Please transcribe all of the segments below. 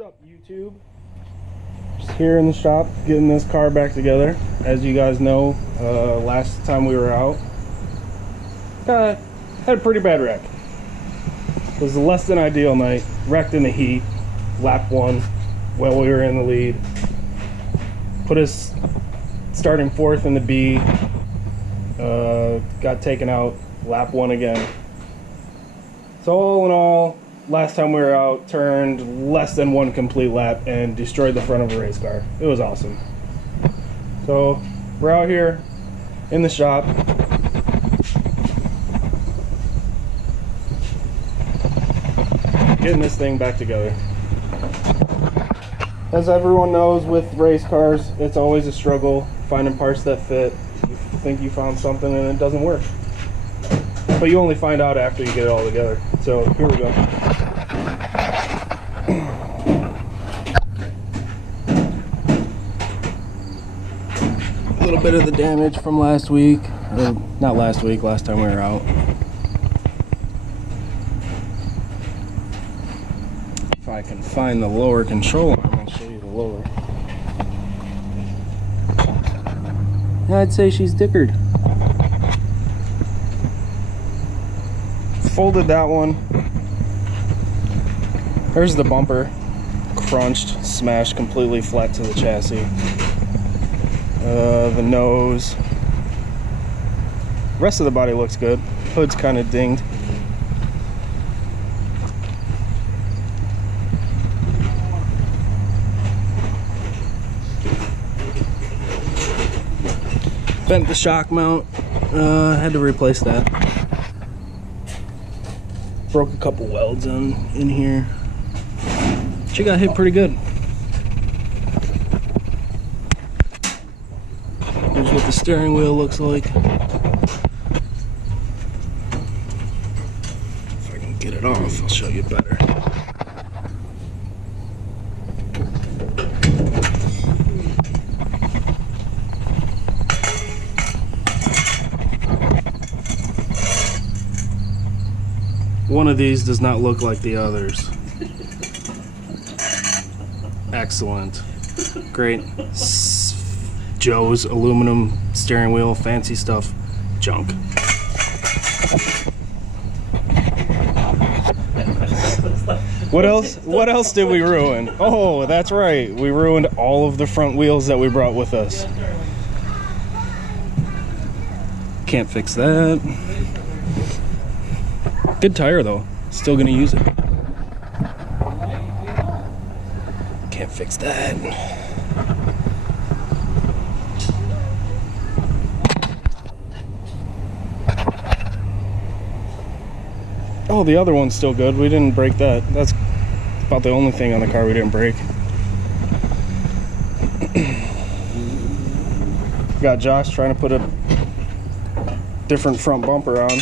What's up, YouTube? Just here in the shop getting this car back together. As you guys know, last time we were out, had a pretty bad wreck. It was a less than ideal night. Wrecked in the heat, lap 1 while we were in the lead. Put us starting 4th in the B. Got taken out lap 1 again. So all in all, last time we were out, turned less than 1 complete lap and destroyed the front of a race car. It was awesome. So we're out here in the shop. Getting this thing back together. As everyone knows, with race cars, it's always a struggle finding parts that fit. You think you found something and it doesn't work. But you only find out after you get it all together. So here we go. A little bit of the damage from last week. Not last week, last time we were out. If I can find the lower control arm, I'll show you the lower. I'd say she's dickered. Folded that one. There's the bumper. Crunched, smashed completely flat to the chassis. The nose. Rest of the body looks good. Hood's kind of dinged. Bent the shock mount. Had to replace that. Broke a couple welds in here. She got hit pretty good. Here's what the steering wheel looks like. If I can get it off, I'll show you better. One of these does not look like the others. Excellent. Great. Joe's aluminum steering wheel, fancy stuff, junk. What else? What else did we ruin? Oh, that's right. We ruined all of the front wheels that we brought with us. Can't fix that. Good tire though. Still gonna use it. Can't fix that. Oh, the other one's still good. We didn't break that. That's about the only thing on the car we didn't break. Got Josh trying to put a different front bumper on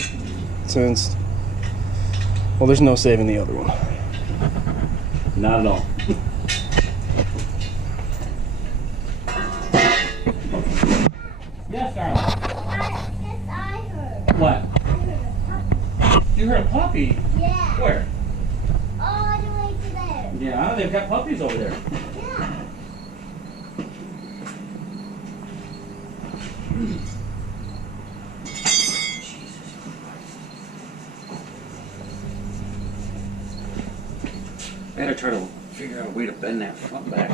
since, well, there's no saving the other one. Not at all. Yes, darling. Yes, I heard. What? I heard a puppy. You heard a puppy? Yeah. Where? All the way to there. Yeah, they've got puppies over there. Yeah. I had to try to figure out a way to bend that front back.